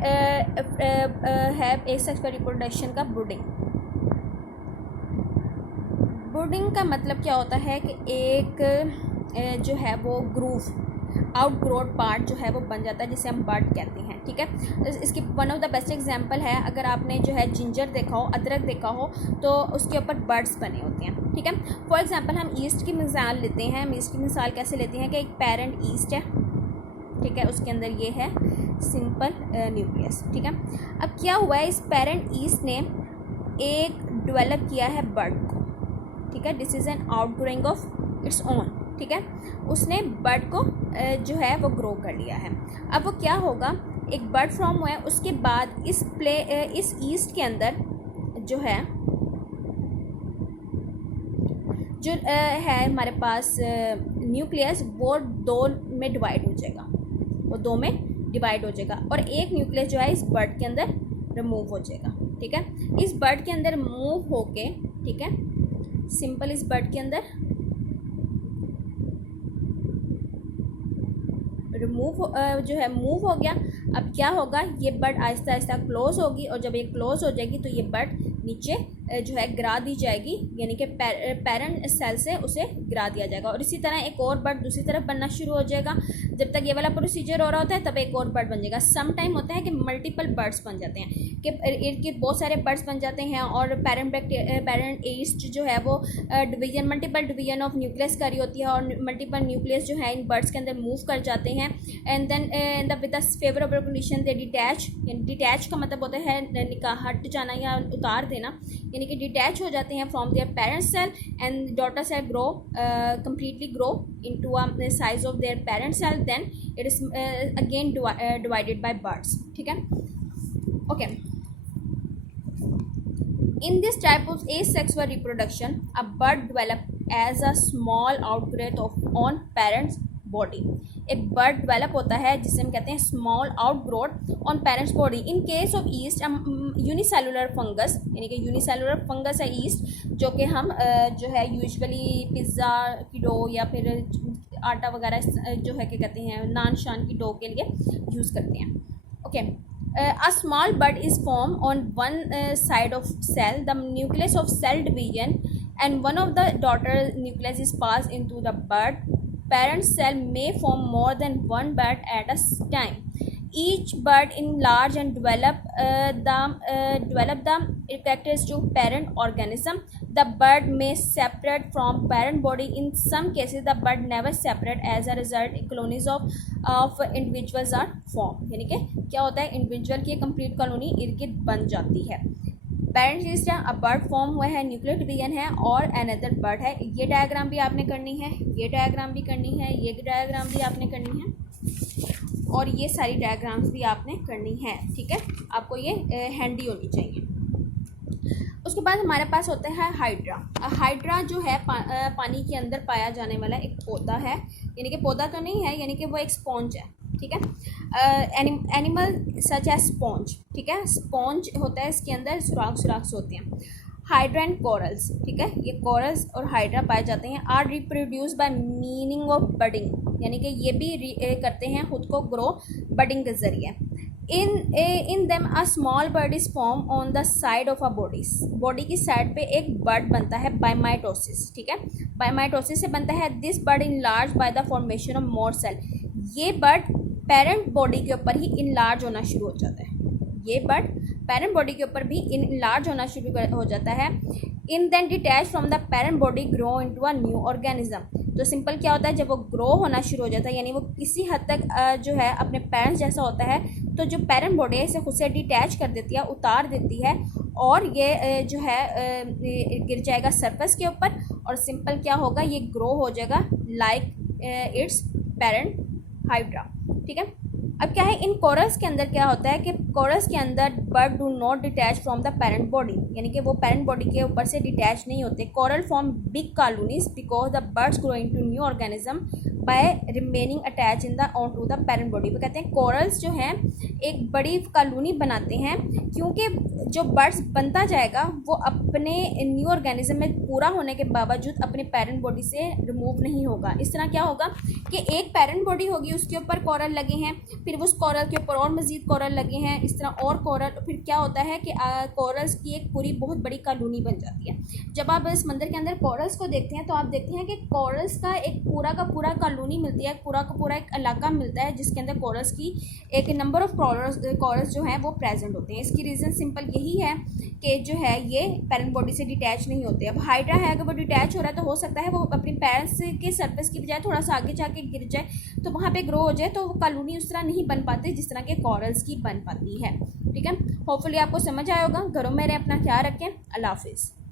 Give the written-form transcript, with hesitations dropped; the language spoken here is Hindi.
हैव एसेक्सुअल रिप्रोडक्शन का ब्रूडिंग। ब्रूडिंग का मतलब क्या होता है कि एक जो है वो ग्रूव आउटग्रोड पार्ट जो है वो बन जाता है, जिसे हम बड कहते हैं। ठीक है, इसकी one of the best example है, अगर आपने जो है जिंजर देखा हो, अदरक देखा हो, तो उसके ऊपर बड्स बने होते हैं। ठीक है, फॉर एग्जांपल हम ईस्ट की मिसाल लेते हैं। हम ईस्ट की मिसाल कैसे लेते हैं कि एक पेरेंट ईस्ट है, ठीक है, उसके अंदर ये है सिंपल न्यूक्लियस। ठीक है, अब क्या हुआ है, इस पेरेंट ईस्ट ने एक डेवलप किया है बड को। ठीक है, this is an outgrowing of its own. ठीक है, उसने बर्ड को जो है वो ग्रो कर लिया है। अब वो क्या होगा, एक बर्ड फॉर्म हुआ है, उसके बाद इस ईस्ट के अंदर जो है हमारे पास न्यूक्लियस, वो दो में डिवाइड हो जाएगा, वो दो में डिवाइड हो जाएगा, और एक न्यूक्लियस जो है इस बर्ड के अंदर रिमूव हो जाएगा। ठीक है, इस बर्ड के अंदर मूव होके, ठीक है, सिंपल इस बर्ड के अंदर रिमूव जो है मूव हो गया। अब क्या होगा, ये बर्ड आहिस्ता आहिस्ता क्लोज होगी, और जब ये क्लोज हो जाएगी तो ये बर्ड नीचे जो है गिरा दी जाएगी, यानी कि पेरेंट सेल से उसे गिरा दिया जाएगा, और इसी तरह एक और बर्ड दूसरी तरफ बनना शुरू हो जाएगा। जब तक ये वाला प्रोसीजर हो रहा होता है तब एक और बर्ड बन जाएगा। सम टाइम होता है कि मल्टीपल बर्ड्स बन जाते हैं, कि इर्द गिर्द बहुत सारे बर्ड्स बन जाते हैं, और पेरेंट ईस्ट जो है वो division, multiple division of nucleus कर रही होती है, और मल्टीपल न्यूक्लियस जो है इन बर्ड्स के अंदर मूव कर जाते हैं, and then with the favourable condition they detach. Detach का मतलब होता है हट जाना या उतार देना, यानी कि डिटैच हो जाते हैं from their parent cell, and daughter cell grow completely grow into the size of their parent cell, then it is again divided by birds. ठीक है, okay. In this type of asexual reproduction, a bird develop as a small outgrowth of on parents body. एक बर्ड डेवलप होता है जिसे हम कहते हैं small outgrowth on parents body. In case of east unicellular fungus, यानी कि यूनिसेलुलर फंगस है ईस्ट, जो कि हम जो है यूजुअली पिज़्ज़ा की डो या फिर आटा वगैरह जो है क्या कहते हैं नान शान की डो के लिए यूज़ करते हैं। Okay, a small bud is formed on one side of cell, the nucleus of cell division, and one of the daughter nucleus is passed into the bud. Parent cell may form more than one bud at a time. Each bud enlarge and develop the characteristics of parent organism. The bud may separate from parent body. In some cases, the bud never separate. As a result, colonies of individuals are formed. यानी कि क्या होता है, इंडिविजुअल की कंप्लीट कॉलोनी इर्द गिर्द बन जाती है। पेरेंट सिस्टम, अब बर्ड फॉर्म हुआ है, न्यूक्लियर डिवीजन है, और अनदर बर्ड है। ये डायग्राम भी आपने करनी है, ये डायग्राम भी करनी है, ये डायग्राम भी आपने करनी है, और ये सारी डायग्राम्स भी आपने करनी है। ठीक है, आपको ये हैंडी होनी चाहिए। उसके बाद हमारे पास होता है हाइड्रा। हाइड्रा जो है पानी के अंदर पाया जाने वाला एक पौधा है, यानी कि पौधा तो नहीं है, यानी कि वो एक स्पॉन्ज है। ठीक है, एनिमल सच एज स्पॉन्ज। ठीक है, स्पॉन्ज होता है, इसके अंदर सुराख होते हैं। हाइड्रा एंड कोरल्स, ठीक है, ये कोरल्स और हाइड्रा पाए जाते हैं। Are reproduce by meaning of budding, यानी कि ये भी करते हैं खुद को ग्रो बडिंग के जरिए। In them a small bird is form on the side of a body की साइड पे एक बर्ड बनता है बाय माइटोसिस। ठीक है, बाय माइटोसिस से बनता है। This bud enlarge by the formation of more cell. ये बर्ड पेरेंट बॉडी के ऊपर ही इनलार्ज होना शुरू हो जाता है। ये बर्ड पेरेंट बॉडी के ऊपर भी इनलार्ज होना शुरू हो जाता है। In then detach from the parent body grow into a new organism. तो सिंपल क्या होता है, जब वो ग्रो होना शुरू हो जाता है, यानी वो किसी हद तक जो है अपने पेरेंट्स जैसा होता है, तो जो पेरेंट बॉडी है इसे खुद से डिटैच कर देती है, उतार देती है, और ये जो है गिर जाएगा सरफेस के ऊपर, और सिंपल क्या होगा, ये ग्रो हो जाएगा लाइक इट्स पेरेंट हाइड्रा। ठीक है, अब क्या है, इन कोरल्स के अंदर क्या होता है कि कोरल्स के अंदर bird do not detach from the parent body, यानी कि वो पेरेंट बॉडी के ऊपर से डिटैच नहीं होते। Coral form big colonies because the buds grow into new organism by remaining attach in the on to the parent body. वो कहते हैं कोरल्स जो हैं एक बड़ी कॉलोनी बनाते हैं, क्योंकि जो बर्ड्स बनता जाएगा वो अपने न्यू ऑर्गेनिज्म में पूरा होने के बावजूद अपने पेरेंट बॉडी से रिमूव नहीं होगा। इस तरह क्या होगा कि एक पेरेंट बॉडी होगी, उसके ऊपर कॉरल लगे हैं, फिर उस कॉरल के ऊपर और मज़ीद कॉरल लगे हैं, इस तरह और कॉरल, फिर क्या होता है कि कॉरल्स की एक पूरी बहुत बड़ी कॉलोनी बन जाती है। जब आप इस मंदिर के अंदर कॉरल्स को देखते हैं तो आप देखते हैं कि कॉरल्स का एक पूरा कॉलोनी मिलती है, पूरा का पूरा एक इलाका मिलता है जिसके अंदर कॉरल्स की एक नंबर ऑफ कॉरल्स जो हैं वो प्रेजेंट होते हैं। इसकी रीज़न सिंपल यही है कि जो है ये पेरेंट बॉडी से डिटैच नहीं होते। अब हाइड्रा है, अगर वो डिटैच हो रहा है तो हो सकता है वो अपने पेरेंट्स के सरफेस की बजाय थोड़ा सा आगे जाके गिर जाए तो वहाँ पे ग्रो हो जाए, तो वो कॉलोनी उस तरह नहीं बन पाती जिस तरह के कॉरल्स की बन पाती है। ठीक है, होपफुली आपको समझ आया होगा। घरों में रहें, अपना ख्याल रखें। अल्लाह हाफिज़।